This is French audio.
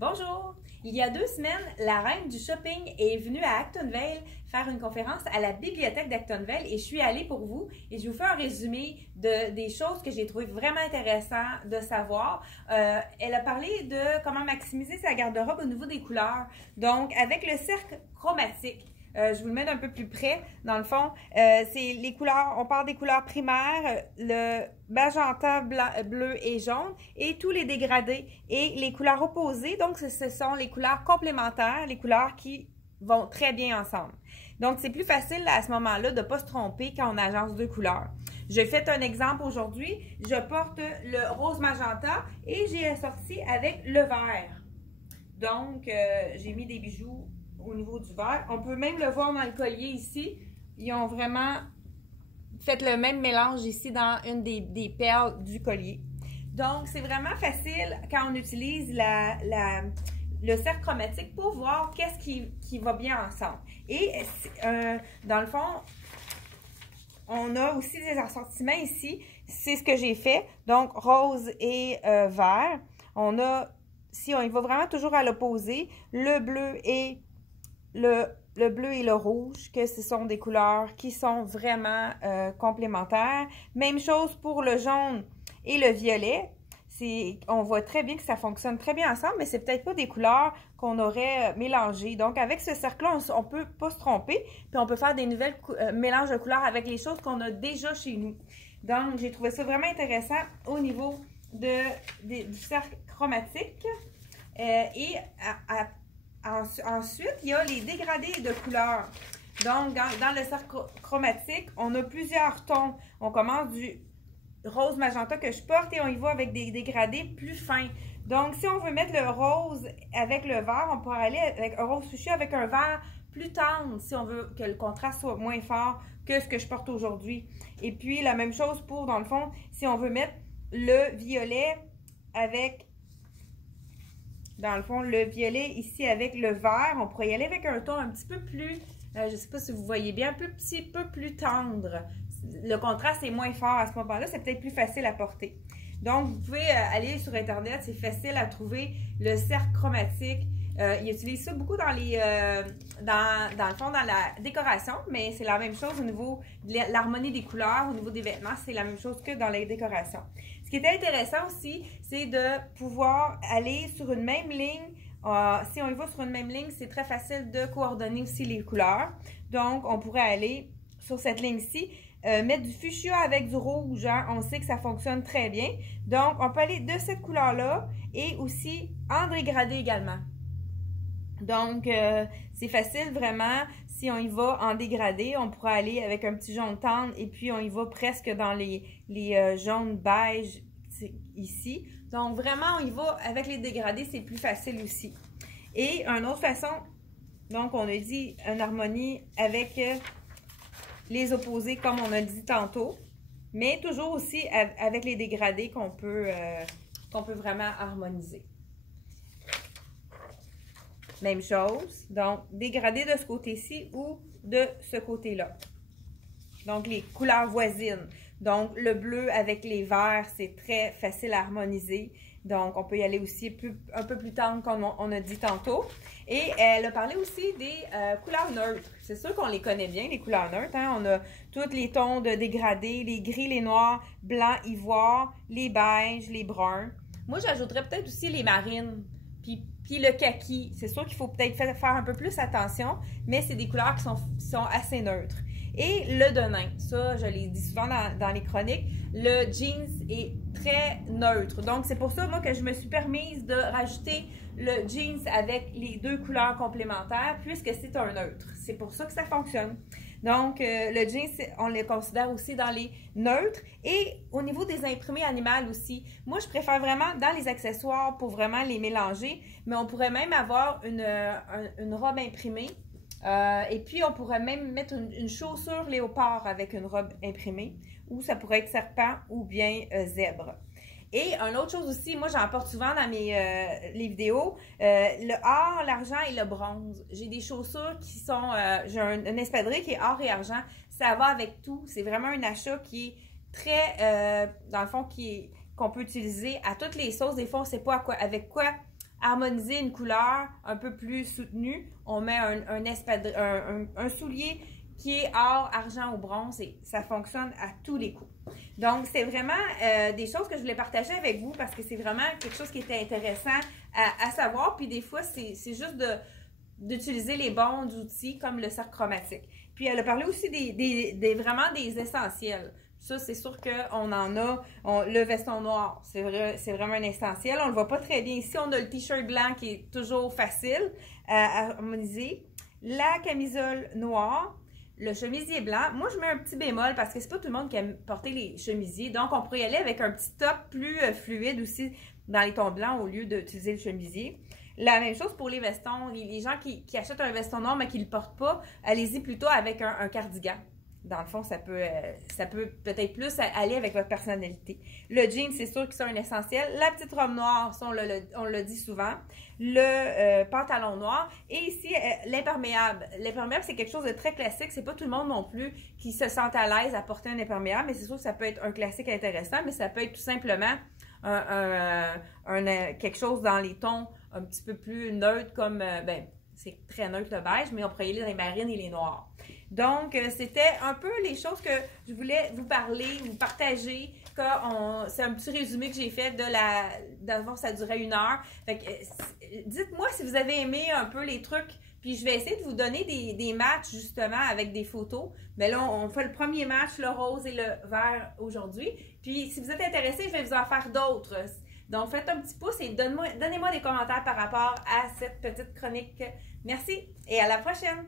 Bonjour! Il y a 2 semaines, la reine du shopping est venue à Actonville faire une conférence à la bibliothèque d'Actonville et je suis allée pour vous et je vous fais un résumé des choses que j'ai trouvé vraiment intéressant de savoir. Elle a parlé de comment maximiser sa garde-robe au niveau des couleurs. Donc, avec le cercle chromatique. Je vous le mets d'un peu plus près. Dans le fond, c'est les couleurs, on parle des couleurs primaires, le magenta, blanc, bleu et jaune, et tous les dégradés et les couleurs opposées. Donc, ce sont les couleurs complémentaires, les couleurs qui vont très bien ensemble. Donc, c'est plus facile à ce moment-là de ne pas se tromper quand on agence deux couleurs. Je fais un exemple aujourd'hui. Je porte le rose magenta et j'ai assorti avec le vert. Donc, j'ai mis des bijoux au niveau du vert. On peut même le voir dans le collier ici. Ils ont vraiment fait le même mélange ici dans une des perles du collier. Donc, c'est vraiment facile quand on utilise le cercle chromatique pour voir qu'est-ce qui va bien ensemble. Et dans le fond, on a aussi des assortiments ici. C'est ce que j'ai fait. Donc, rose et vert. On a, si on y va vraiment toujours à l'opposé, le bleu et le bleu et le rouge, que ce sont des couleurs qui sont vraiment complémentaires. Même chose pour le jaune et le violet. On voit très bien que ça fonctionne très bien ensemble, mais c'est peut-être pas des couleurs qu'on aurait mélangées. Donc, avec ce cercle-là, on ne peut pas se tromper, puis on peut faire des nouvelles mélanges de couleurs avec les choses qu'on a déjà chez nous. Donc, j'ai trouvé ça vraiment intéressant au niveau du cercle chromatique. Ensuite, il y a les dégradés de couleurs. Donc, dans le cercle chromatique, on a plusieurs tons. On commence du rose magenta que je porte et on y va avec des dégradés plus fins. Donc, si on veut mettre le rose avec le vert, on pourrait aller avec un rose fuchsia avec un vert plus tendre si on veut que le contraste soit moins fort que ce que je porte aujourd'hui. Et puis, la même chose pour, dans le fond, si on veut mettre le violet avec... Dans le fond, le violet ici avec le vert, on pourrait y aller avec un ton un petit peu plus, je ne sais pas si vous voyez bien, un petit peu plus tendre. Le contraste est moins fort à ce moment-là, c'est peut-être plus facile à porter. Donc, vous pouvez aller sur Internet, c'est facile à trouver le cercle chromatique. Ils utilisent ça beaucoup dans le fond, dans la décoration, mais c'est la même chose au niveau de l'harmonie des couleurs, au niveau des vêtements, c'est la même chose que dans les décorations. Ce qui est intéressant aussi, c'est de pouvoir aller sur une même ligne. Si on y va sur une même ligne, c'est très facile de coordonner aussi les couleurs. Donc, on pourrait aller sur cette ligne-ci, mettre du fuchsia avec du rouge. Hein? On sait que ça fonctionne très bien. Donc, on peut aller de cette couleur-là et aussi en dégradé également. Donc, c'est facile vraiment. Si on y va en dégradé, on pourra aller avec un petit jaune tendre et puis on y va presque dans les jaunes beige ici. Donc, vraiment, on y va avec les dégradés, c'est plus facile aussi. Et une autre façon, donc on a dit une harmonie avec les opposés comme on a dit tantôt, mais toujours aussi avec les dégradés qu'on peut vraiment harmoniser. Même chose, donc dégradé de ce côté-ci ou de ce côté-là. Donc, les couleurs voisines. Donc, le bleu avec les verts, c'est très facile à harmoniser. Donc, on peut y aller aussi un peu plus tendre comme on a dit tantôt. Et elle a parlé aussi des couleurs neutres. C'est sûr qu'on les connaît bien, les couleurs neutres. Hein? On a tous les tons de dégradés, les gris, les noirs, blancs, ivoire, les beiges, les bruns. Moi, j'ajouterais peut-être aussi les marines. Puis le kaki, c'est sûr qu'il faut peut-être faire un peu plus attention, mais c'est des couleurs qui sont assez neutres. Et le denim, ça, je l'ai dit souvent dans les chroniques, le jeans est très neutre. Donc, c'est pour ça, moi, que je me suis permise de rajouter le jeans avec les deux couleurs complémentaires, puisque c'est un neutre. C'est pour ça que ça fonctionne. Donc, le jeans, on le considère aussi dans les neutres. Et au niveau des imprimés animales aussi, moi, je préfère vraiment dans les accessoires pour vraiment les mélanger, mais on pourrait même avoir une robe imprimée. Et puis, on pourrait même mettre une chaussure léopard avec une robe imprimée, ou ça pourrait être serpent ou bien zèbre. Et une autre chose aussi, moi j'en porte souvent dans les vidéos, le or, l'argent et le bronze. J'ai des chaussures qui sont, j'ai un espadrille qui est or et argent, ça va avec tout. C'est vraiment un achat qui est très, dans le fond, qu'on peut utiliser à toutes les sauces. Des fois, on ne sait pas avec quoi harmoniser une couleur un peu plus soutenue, on met un soulier qui est or, argent ou bronze et ça fonctionne à tous les coups. Donc, c'est vraiment des choses que je voulais partager avec vous parce que c'est vraiment quelque chose qui était intéressant à savoir. Puis des fois, c'est juste d'utiliser les bons outils comme le cercle chromatique. Puis elle a parlé aussi vraiment des essentiels. Ça, c'est sûr qu'on en a. Le veston noir, c'est vraiment un essentiel. On ne le voit pas très bien ici. On a le t-shirt blanc qui est toujours facile à harmoniser. La camisole noire. Le chemisier blanc, moi je mets un petit bémol parce que c'est pas tout le monde qui aime porter les chemisiers. Donc on pourrait y aller avec un petit top plus fluide aussi dans les tons blancs au lieu d'utiliser le chemisier. La même chose pour les vestons. Les gens qui achètent un veston noir mais qui ne le portent pas, allez-y plutôt avec un cardigan. Dans le fond, ça peut peut-être plus aller avec votre personnalité. Le jean, c'est sûr que c'est un essentiel. La petite robe noire, ça, on le dit souvent. Le pantalon noir. Et ici, l'imperméable. L'imperméable, c'est quelque chose de très classique. C'est pas tout le monde non plus qui se sent à l'aise à porter un imperméable. Mais c'est sûr que ça peut être un classique intéressant. Mais ça peut être tout simplement quelque chose dans les tons un petit peu plus neutres comme... c'est très neutre le beige, mais on pourrait y aller dans les marines et les noirs. Donc, c'était un peu les choses que je voulais vous parler, vous partager. C'est un petit résumé que j'ai fait d'avant, ça durait 1 heure. Fait que, dites-moi si vous avez aimé un peu les trucs. Puis, je vais essayer de vous donner des matchs, justement, avec des photos. Mais là, on fait le premier match, le rose et le vert aujourd'hui. Puis, si vous êtes intéressés, je vais vous en faire d'autres. Donc, faites un petit pouce et donnez-moi des commentaires par rapport à cette petite chronique. Merci et à la prochaine!